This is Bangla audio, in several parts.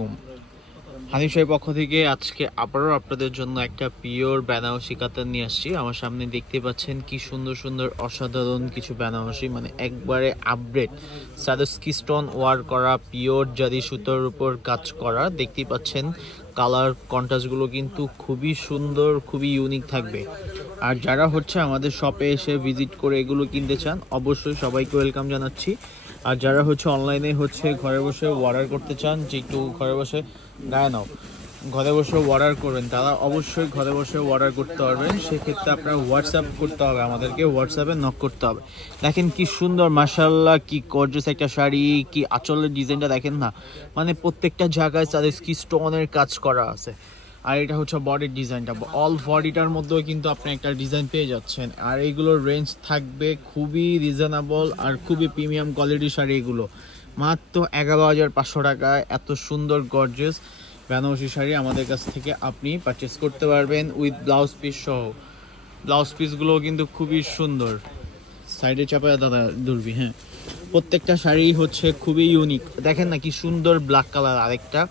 হুম, হানিফ শাহীর পক্ষ থেকে আজকে আবারও আপনাদের জন্য একটা পিওর বেনারসি কাতান নিয়ে আসছি। আমার সামনে দেখতে পাচ্ছেন কি সুন্দর সুন্দর অসাধারণ কিছু বেনারসি, মানে একবারে আপডেট সাদস্কি স্টোন ওয়ার করা পিওর জারি সুতোর উপর কাজ করা। দেখতেই পাচ্ছেন কালার কন্ট্রাস্টগুলো কিন্তু খুবই সুন্দর, খুবই ইউনিক থাকবে। আর যারা হচ্ছে আমাদের শপে এসে ভিজিট করে এগুলো কিনতে চান, অবশ্যই সবাইকে ওয়েলকাম জানাচ্ছি। আর যারা হচ্ছে অনলাইনে হচ্ছে ঘরে বসে অর্ডার করতে চান, যে একটু ঘরে বসে গায়ে নাও ঘরে বসে অর্ডার করবেন, তারা অবশ্যই ঘরে বসে অর্ডার করতে পারবেন। সেক্ষেত্রে আপনার হোয়াটসঅ্যাপ করতে হবে, আমাদেরকে হোয়াটসঅ্যাপে নক করতে হবে। দেখেন কি সুন্দর, মাশাআল্লাহ, কি গর্জিয়াস একটা শাড়ি, কি আঁচলের ডিজাইনটা দেখেন না, মানে প্রত্যেকটা জায়গায় সাদস্কি স্টোনের কাজ করা আছে। আর এটা হচ্ছে বডির ডিজাইনটা, অল বডিটার মধ্যেও কিন্তু আপনি একটা ডিজাইন পেয়ে যাচ্ছেন। আর এইগুলোর রেঞ্জ থাকবে খুবই রিজনেবল আর খুবই প্রিমিয়াম কোয়ালিটির শাড়ি। এগুলো মাত্র 11,500 টাকায় এত সুন্দর গর্জিয়াস বেনারসি শাড়ি আমাদের কাছ থেকে আপনি পারচেস করতে পারবেন উইথ ব্লাউজ পিস সহ। ব্লাউজ পিসগুলো কিন্তু খুবই সুন্দর। সাইডে চাপায় দাদা দুর্বি, হ্যাঁ, প্রত্যেকটা শাড়ি হচ্ছে খুবই ইউনিক। দেখেন না কি সুন্দর ব্ল্যাক কালার, আরেকটা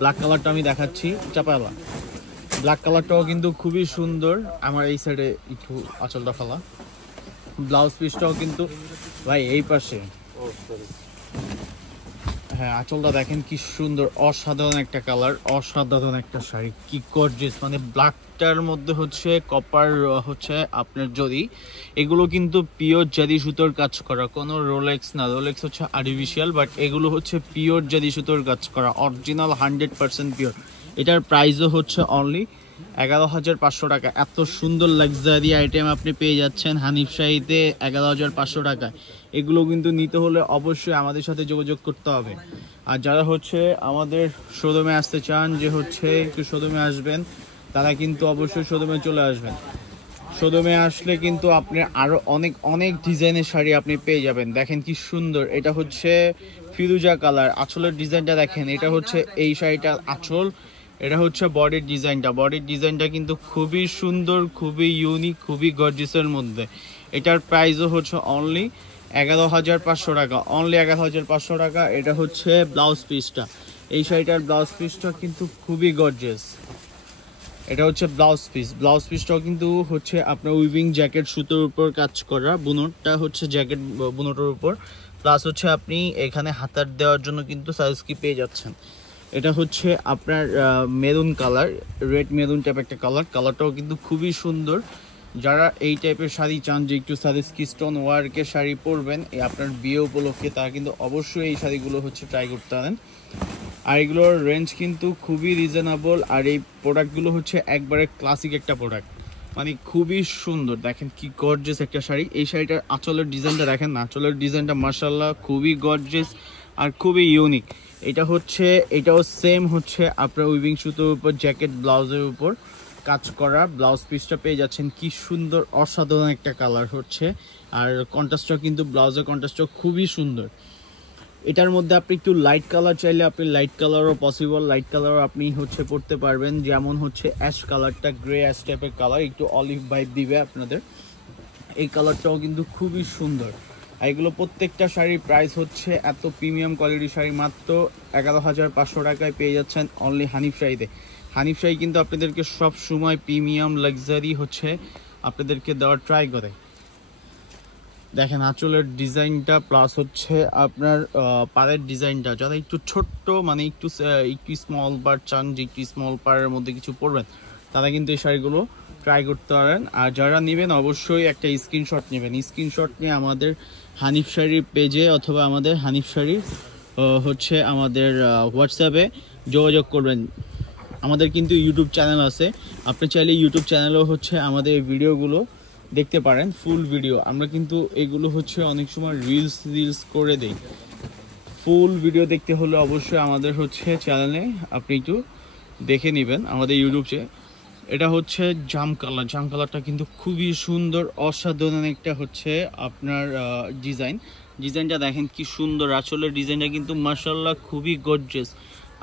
ব্ল্যাক কালারটা আমি দেখাচ্ছি, চাপালা ব্ল্যাক কালারটাও কিন্তু খুবই সুন্দর। আমার এই সাইডে একটু আঁচলটা ফেলা, ব্লাউজ পিসটাও কিন্তু ভাই এই পাশে, হ্যাঁ, আঁচলটা দেখেন কি সুন্দর, অসাধারণ একটা কালার, অসাধারণ একটা শাড়ি, কি গর্জিয়াস। মানে ব্ল্যাকটার মধ্যে হচ্ছে কপার হচ্ছে আপনার জরি, এগুলো কিন্তু পিওর জারি সুতোর কাজ করা, কোনো রোলেক্স না। রোলেক্স হচ্ছে আর্টিফিশিয়াল, বাট এগুলো হচ্ছে পিওর জারি সুতোর কাজ করা, অরিজিনাল 100% পিওর। এটার প্রাইসও হচ্ছে অনলি 11,500 টাকা। এত সুন্দর লাক্সারি আইটেম আপনি পেয়ে যাচ্ছেন হানিফ শাহীতে 11,500 টাকায়। এগুলো কিন্তু নিতে হলে অবশ্যই আমাদের সাথে যোগাযোগ করতে হবে। আর যারা হচ্ছে আমাদের শোরুমে আসতে চান, যে হচ্ছে একটু শোরুমে আসবেন, তারা কিন্তু অবশ্যই শোরুমে চলে আসবেন। শোরুমে আসলে কিন্তু আপনি আরও অনেক অনেক ডিজাইনের শাড়ি আপনি পেয়ে যাবেন। দেখেন কি সুন্দর, এটা হচ্ছে ফিরোজা কালার, আঁচলের ডিজাইনটা দেখেন, এটা হচ্ছে এই শাড়িটার আঁচল, এটা হচ্ছে বডির ডিজাইনটা। বডির ডিজাইনটা কিন্তু খুবই সুন্দর, খুবই ইউনিক, খুবই গর্জিয়াসের মধ্যে। এটার প্রাইসও হচ্ছে অনলি 11,500 টাকা, অনলি 11,500 টাকা। এটা হচ্ছে ব্লাউজ পিসটা, এই শাড়িটার ব্লাউজ পিসটা কিন্তু খুবই গর্জিয়াস। এটা হচ্ছে ব্লাউজ পিস, ব্লাউজ পিসটাও কিন্তু হচ্ছে আপনার উইভিং জ্যাকেট সুতোর উপর কাজ করা, বুনটটা হচ্ছে জ্যাকেট বুনটের উপর, প্লাস হচ্ছে আপনি এখানে হাতার দেওয়ার জন্য কিন্তু সাইজকি পেয়ে যাচ্ছেন। এটা হচ্ছে আপনার maroon colour, red maroon type একটা কালার, কালারটাও কিন্তু খুবই সুন্দর। যারা এই টাইপের শাড়ি চান, যে একটু সাদস্কি স্টোন ওয়ার্কের শাড়ি পরবেন এই আপনার বিয়ে উপলক্ষে, তারা কিন্তু অবশ্যই এই শাড়িগুলো হচ্ছে ট্রাই করতে পারেন। আর এগুলোর রেঞ্জ কিন্তু খুবই রিজনেবল। আর এই প্রোডাক্টগুলো হচ্ছে একবারে ক্লাসিক একটা প্রোডাক্ট, মানে খুবই সুন্দর। দেখেন কি গর্জিয়াস একটা শাড়ি। এই শাড়িটার আঁচলের ডিজাইনটা দেখেন না, আঁচলের ডিজাইনটা মাশাআল্লাহ খুবই গর্জিয়াস আর খুবই ইউনিক। এটা হচ্ছে, এটাও সেম হচ্ছে আপনার উইভিং সুতোর উপর জ্যাকেট ব্লাউজের উপর কাজ করা। ব্লাউজ পিসটা পেয়ে যাচ্ছেন কি সুন্দর, অসাধারণ একটা কালার হচ্ছে। আর কন্ট্রাস্টটা কিন্তু ব্লাউজের কন্ট্রাস্টটা খুবই সুন্দর। এটার মধ্যে আপনি একটু লাইট কালার চাইলে আপনি লাইট কালারও পসিবল, লাইট কালারও আপনি হচ্ছে পড়তে পারবেন। যেমন হচ্ছে অ্যাশ কালারটা, গ্রে অ্যাশ টাইপের কালার, একটু অলিভ ভাইব দিবে আপনাদের। এই কালারটাও কিন্তু খুবই সুন্দর। আর এগুলো প্রত্যেকটা শাড়ির প্রাইস হচ্ছে, এত প্রিমিয়াম কোয়ালিটির শাড়ি মাত্র 11,500 টাকায় পেয়ে যাচ্ছেন অনলি হানিফ শাড়িতে। হানিফ শাড়ি কিন্তু আপনাদেরকে সব সময় প্রিমিয়াম লাক্সারি হচ্ছে আপনাদেরকে দেওয়ার ট্রাই করে। দেখেন আঁচলের ডিজাইনটা, প্লাস হচ্ছে আপনার পাড়ের ডিজাইনটা। যারা একটু ছোট্ট, মানে একটু একটু স্মল পার চান, যে একটু স্মল পাড়ের মধ্যে কিছু পরবেন, তারা কিন্তু এই শাড়িগুলো ট্রাই করতে পারেন। আর যারা নেবেন অবশ্যই একটা স্ক্রিনশট নেবেন, স্ক্রিনশট নিয়ে আমাদের হানিফ শাড়ির পেজে অথবা আমাদের হানিফ শাড়ির হচ্ছে আমাদের হোয়াটসঅ্যাপে যোগাযোগ করবেন। আমাদের কিন্তু ইউটিউব চ্যানেল আছে, আপনি চাইলে ইউটিউব চ্যানেলেও হচ্ছে আমাদের ভিডিওগুলো দেখতে পারেন, ফুল ভিডিও। আমরা কিন্তু এগুলো হচ্ছে অনেক সময় রিলস করে দেই। ফুল ভিডিও দেখতে হলে অবশ্যই আমাদের হচ্ছে চ্যানেলে আপনি একটু দেখে নেবেন আমাদের ইউটিউবে। এটা হচ্ছে জাম কালার, জাম কালারটা কিন্তু খুবই সুন্দর, অসাধারণ একটা হচ্ছে আপনার ডিজাইনটা দেখেন কি সুন্দর। আঁচলের ডিজাইনটা কিন্তু মাশাআল্লাহ খুবই গর্জিয়াস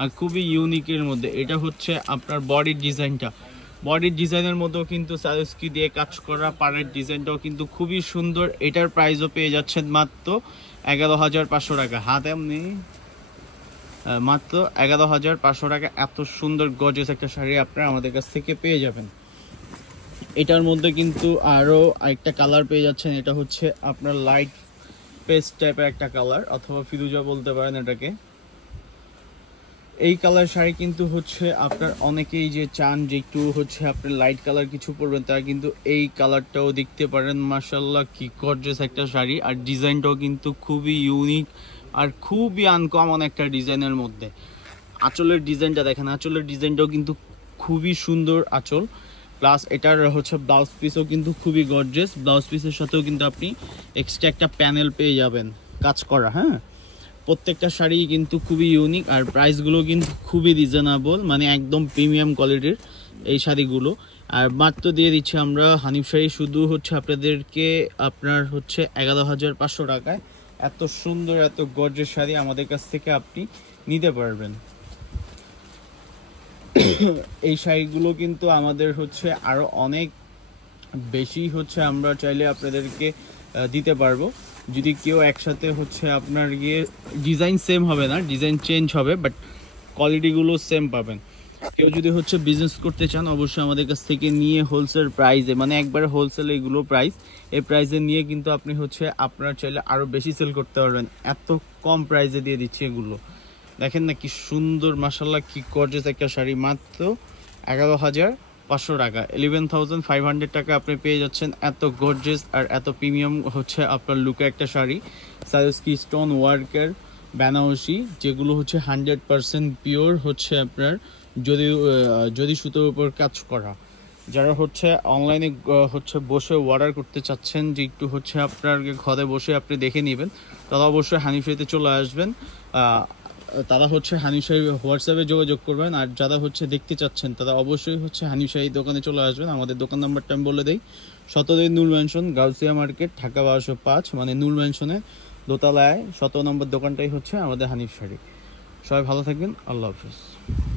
আর খুবই ইউনিকের মধ্যে। এটা হচ্ছে আপনার বডির ডিজাইনটা, বডির ডিজাইনের মধ্যেও কিন্তু সাদস্কি দিয়ে কাজ করা, পাড়ের ডিজাইনটাও কিন্তু খুবই সুন্দর। এটার প্রাইসও পেয়ে যাচ্ছেন মাত্র 11,500 টাকা। হাত এমনি মাত্র 11,500 টাকা এত সুন্দর গর্জিয়াস একটা শাড়ি আপনারা আমাদের কাছ থেকে পেয়ে যাবেন। এটার মধ্যে কিন্তু আরও আরেকটা কালার পেয়ে যাচ্ছেন, এটা হচ্ছে আপনার লাইট পেস্ট টাইপের একটা কালার অথবা ফিরোজা বলতে পারেন এটাকে। এই কালার শাড়ি কিন্তু হচ্ছে আপনার অনেকেই যে চান যে একটু হচ্ছে আপনার লাইট কালার কিছু পরবেন, তারা কিন্তু এই কালারটাও দেখতে পারেন। মাশাআল্লাহ কি গর্জিয়াস একটা শাড়ি, আর ডিজাইনটাও কিন্তু খুবই ইউনিক আর খুবই আনকমন একটা ডিজাইনের মধ্যে। আঁচলের ডিজাইনটা দেখেন, আঁচলের ডিজাইনটাও কিন্তু খুবই সুন্দর আঁচল, প্লাস এটার হচ্ছে ব্লাউজ পিসও কিন্তু খুবই গর্জিয়াস। ব্লাউজ পিসের সাথেও কিন্তু আপনি এক্সট্রা একটা প্যানেল পেয়ে যাবেন কাজ করা। হ্যাঁ, প্রত্যেকটা শাড়ি কিন্তু খুবই ইউনিক, আর প্রাইসগুলো কিন্তু খুবই রিজনেবল, মানে একদম প্রিমিয়াম কোয়ালিটির এই শাড়িগুলো। আর মাত্র দিয়ে দিচ্ছি আমরা হানিফ শাড়ি শুধু হচ্ছে আপনাদেরকে আপনার হচ্ছে 11,500 টাকায় এত সুন্দর এত গর্জিয়াস শাড়ি আমাদের কাছ থেকে আপনি নিতে পারবেন। এই শাড়িগুলো কিন্তু আমাদের হচ্ছে আরও অনেক বেশি হচ্ছে আমরা চাইলে আপনাদেরকে দিতে পারবো, যদি কেউ একসাথে হচ্ছে আপনার গিয়ে ডিজাইন সেম হবে না, ডিজাইন চেঞ্জ হবে, বাট কোয়ালিটিগুলো সেম পাবেন। কেউ যদি হচ্ছে বিজনেস করতে চান অবশ্যই আমাদের কাছ থেকে নিয়ে হোলসেল প্রাইসে, মানে একবার হোলসেল এগুলো প্রাইস, এই প্রাইসে নিয়ে কিন্তু আপনি হচ্ছে আপনার চাইলে আরও বেশি সেল করতে পারবেন। এত কম প্রাইসে দিয়ে দিচ্ছি এগুলো। দেখেন না কি সুন্দর, মাশাআল্লাহ কি গর্জিয়াস একটা শাড়ি, মাত্র 11,500 টাকা, 11,500 টাকা আপনি পেয়ে যাচ্ছেন এত গর্জিয়াস আর এত প্রিমিয়াম হচ্ছে আপনার লুকে একটা শাড়ি। সায়োস্কি স্টোন ওয়ার্কের বেনারসি, যেগুলো হচ্ছে 100% পিওর হচ্ছে আপনার যদি সুতোর উপর কাজ করা। যারা হচ্ছে অনলাইনে হচ্ছে বসে অর্ডার করতে চাচ্ছেন যে একটু হচ্ছে আপনার ঘরে বসে আপনি দেখে নেবেন, তারা অবশ্যই হানিফ শাড়িতে চলে আসবেন। তারা হচ্ছে হানিফ শাড়ি হোয়াটসঅ্যাপে যোগাযোগ করবেন, আর যারা হচ্ছে দেখতে চাচ্ছেন তারা অবশ্যই হচ্ছে হানিফ শাড়ি দোকানে চলে আসবেন। আমাদের দোকান নাম্বারটা আমি বলে দিই, 17 নূর ম্যানশন, গাউসিয়া মার্কেট, ঢাকা 1205, মানে নূর ম্যানশনে দোতলায় 17 নম্বর দোকানটাই হচ্ছে আমাদের হানিফ শাড়ি। সবাই ভালো থাকবেন, আল্লাহ হাফিজ।